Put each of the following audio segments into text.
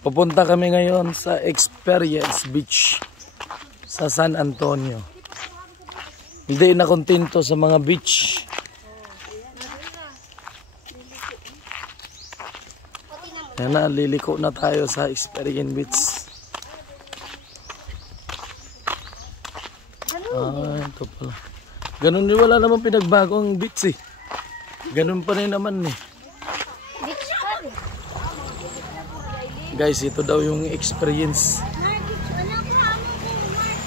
Pupunta kami ngayon sa Experience Beach sa San Antonio. Hindi na kontento sa mga beach. Yan na, liliko na tayo sa Experience Beach. Ito pala. Ganun din, wala namang pinagbago ang beach eh. Ganun pa rin naman eh. Guys, ito daw yung experience.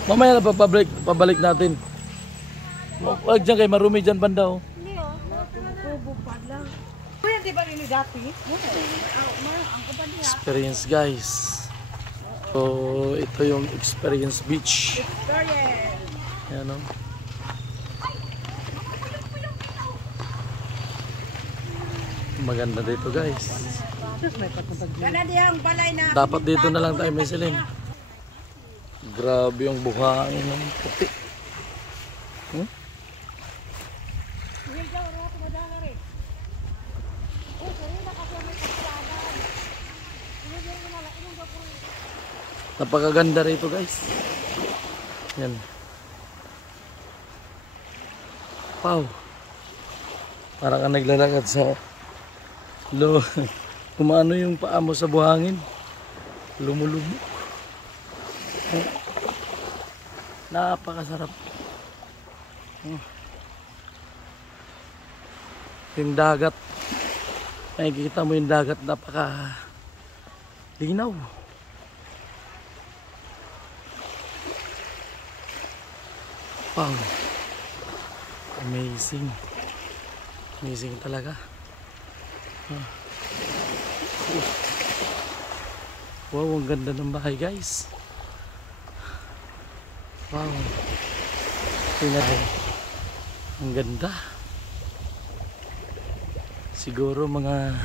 Mamaya na pabalik natin. Huwag dyan kayo, marumi dyan banda oh. Experience guys. So, ito yung Experience Beach. Yan o. Maganda dito guys. Dapat dito na lang tayo mesilin. Grabe yung buhangin ng puti. Napakaganda rito guys. Yan. Wow. Parang ka naglalakad sa kumano yung paa mo sa buhangin. Lumulubog. Napakasarap. Yung dagat. Nakikita mo yung dagat, napaka linaw. Wow. Amazing. Amazing talaga. Wow, ang ganda ng bahay guys. Wow. Tingnan. Ang ganda. Siguro mga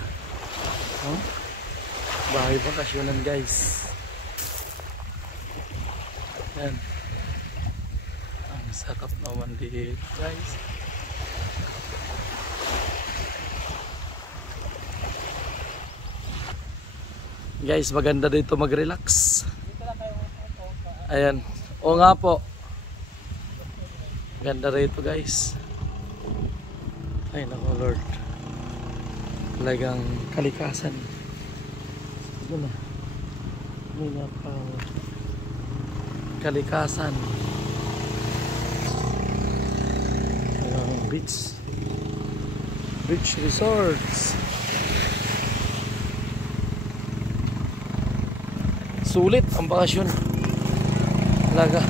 bahay bakasyonan guys. Yan. Ang sarap naman dito guys. Guys, maganda dito mag-relax. Ayan. O nga po. Ganda rito guys. Ay naku Lord. Talagang kalikasan. Ito na. May kalikasan. Beach. Beach resorts. Sulit ang bakasyon. Talaga.